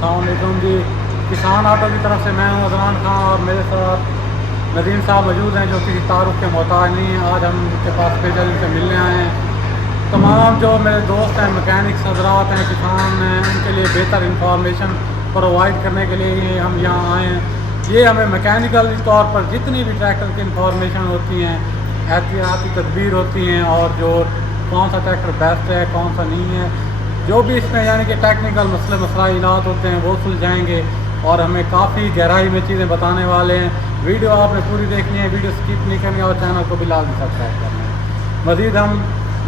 अस्सलाम वालेकुम जी। किसान ऑटो की तरफ से मैं हूं अजमान खान और मेरे साथ नदीम साहब मौजूद हैं जो किसी तारुफ के मोहताज नहीं हैं। आज हम उनके पास स्पेशल इनसे मिलने आए हैं। तमाम जो मेरे दोस्त हैं, मैकेनिक्स हजरात हैं, किसान हैं, उनके लिए बेहतर इंफॉर्मेशन प्रोवाइड करने के लिए ही हम यहाँ आए हैं। ये हमें मैकेनिकल तौर पर जितनी भी ट्रैक्टर की इंफॉर्मेशन होती हैं, एहतियाती तदबीर होती हैं और जो कौन सा ट्रैक्टर बेस्ट है कौन सा नहीं है, जो भी इसमें यानी कि टेक्निकल मसले मसाइलात होते हैं वो सुलझाएंगे और हमें काफ़ी गहराई में चीज़ें बताने वाले हैं। वीडियो आपने पूरी देखनी है, वीडियो स्किप नहीं करनी और चैनल को भी लाजमी सब्सक्राइब करना है। मज़ीद हम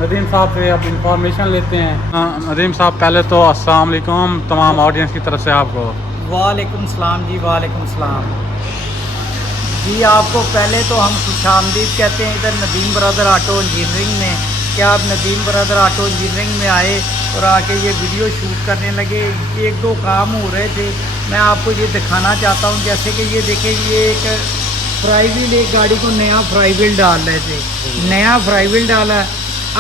नदीम साहब से अब इंफॉर्मेशन लेते हैं। नदीम साहब, पहले तो अस्सलाम वालेकुम तमाम ऑडियंस की तरफ से आपको। वालेकुम सलाम जी, वालेकुम सलाम जी। आपको पहले तो हम खुशामदीद कहते हैं इधर नदीम ब्रदर ऑटो इंजीनियरिंग में। क्या आप नदीम ब्रदर ऑटो इंजीनियरिंग में आए और आके ये वीडियो शूट करने लगे? एक दो काम हो रहे थे, मैं आपको ये दिखाना चाहता हूँ। जैसे कि ये देखें, ये एक फ्राई व्हील, एक गाड़ी को नया फ्राई व्हील डाल रहे थे, नया फ्राई व्हील डाला।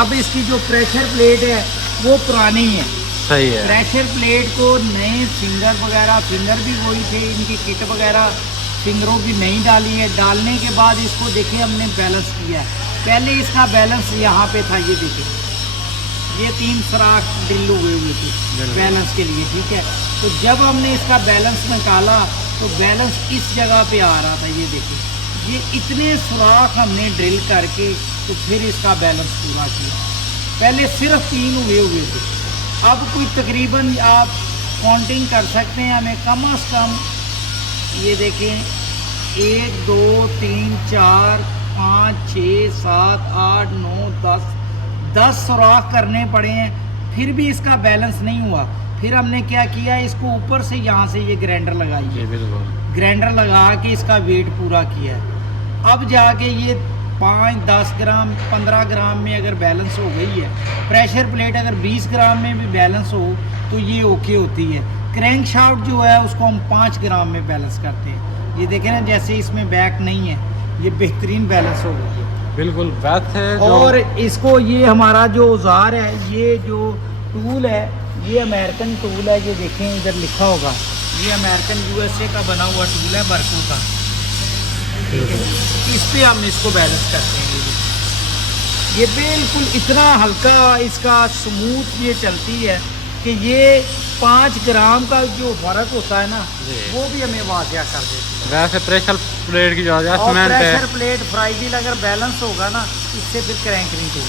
अब इसकी जो प्रेशर प्लेट है वो पुरानी है। सही है। प्रेशर प्लेट को नए फिंगर वगैरह, फिंगर भी वही थे, इनकी किट वगैरह फिंगरों की नहीं डाली है। डालने के बाद इसको देखिए हमने बैलेंस किया है। पहले इसका बैलेंस यहाँ पे था, ये देखिए, ये 3 सुराख ड्रिल हुए थे बैलेंस के लिए, ठीक है। तो जब हमने इसका बैलेंस निकाला तो बैलेंस इस जगह पे आ रहा था, ये देखिए, ये इतने सुराख हमने ड्रिल करके तो फिर इसका बैलेंस पूरा किया। पहले सिर्फ 3 हुए थे, अब कोई तकरीबन आप काउंटिंग कर सकते हैं, हमें कम से कम ये देखें 1 2 3 4 5 6 7 8 9 10 सुराख करने पड़े हैं, फिर भी इसका बैलेंस नहीं हुआ। फिर हमने क्या किया, इसको ऊपर से यहाँ से ये ग्राइंडर लगाई है, ग्राइंडर लगा के इसका वेट पूरा किया है। अब जाके ये 5 10 ग्राम 15 ग्राम में अगर बैलेंस हो गई है, प्रेशर प्लेट अगर 20 ग्राम में भी बैलेंस हो तो ये ओके होती है। क्रैंक शाफ्ट जो है उसको हम 5 ग्राम में बैलेंस करते हैं। ये देखें ना, जैसे इसमें बैक नहीं है, ये बेहतरीन बैलेंस हो गई है, बिल्कुल बेस्ट है। और इसको ये हमारा जो औजार है, ये जो टूल है, ये अमेरिकन टूल है। ये देखें इधर लिखा होगा, ये अमेरिकन USA का बना हुआ टूल है, बर्कू का, ठीक है। इस पे हम इसको बैलेंस करते हैं। ये बिल्कुल इतना हल्का, इसका स्मूथ ये चलती है कि ये 5 ग्राम का जो फर्क होता है ना, वो भी हमें वाजिया कर देती है। वैसे प्रेशर प्लेट की जो एडजस्टमेंट है, प्रेशर प्लेट फ्राई व्हील अगर बैलेंस होगा ना, इससे फिर क्रैंक नहीं होती।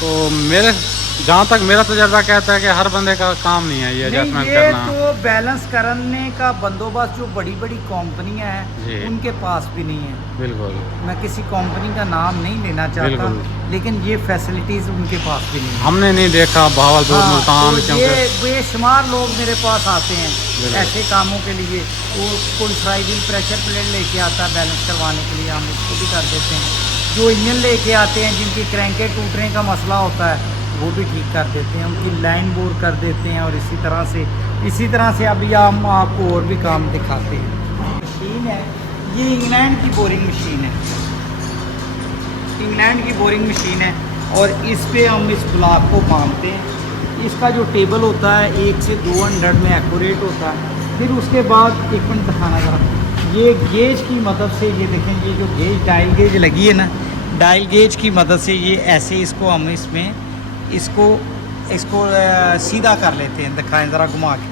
तो मेरे जहाँ तक मेरा तजर्बा कहता है कि हर बंदे का काम नहीं है ये एडजस्टमेंट करना। तो बैलेंस करने का बंदोबस्त जो बड़ी बड़ी कंपनियां हैं उनके पास भी नहीं है। बिल्कुल, मैं किसी कंपनी का नाम नहीं लेना चाहता, लेकिन ये फैसिलिटीज उनके पास भी नहीं है। हमने नहीं देखा भावलपुर, मुल्तान, तो ये बेशुमार लोग मेरे पास आते हैं ऐसे कामों के लिए। वो कोई फ्राई व्हील प्रेशर प्लेट लेके आता है बैलेंस करवाने के लिए, हम उसको भी कर देते हैं। जो इंजन लेके आते हैं, जिनकी क्रैंकें टूटने का मसला होता है, वो भी ठीक कर देते हैं, उनकी लाइन बोर कर देते हैं। और इसी तरह से अभी हम आपको और भी काम दिखाते हैं। मशीन है ये, इंग्लैंड की बोरिंग मशीन है, इंग्लैंड की बोरिंग मशीन है। और इस पे हम इस ब्लॉक को बांधते हैं। इसका जो टेबल होता है 1 से 200 में एक्यूरेट होता है। फिर उसके बाद एक मिनट दिखाना जरा, ये गेज की मदद से, ये देखें, ये जो गेज डायल गेज लगी है ना, डायल गेज की मदद से ये ऐसे इसको हम इसमें इसको सीधा कर लेते हैं। दिखाएं ज़रा घुमा के,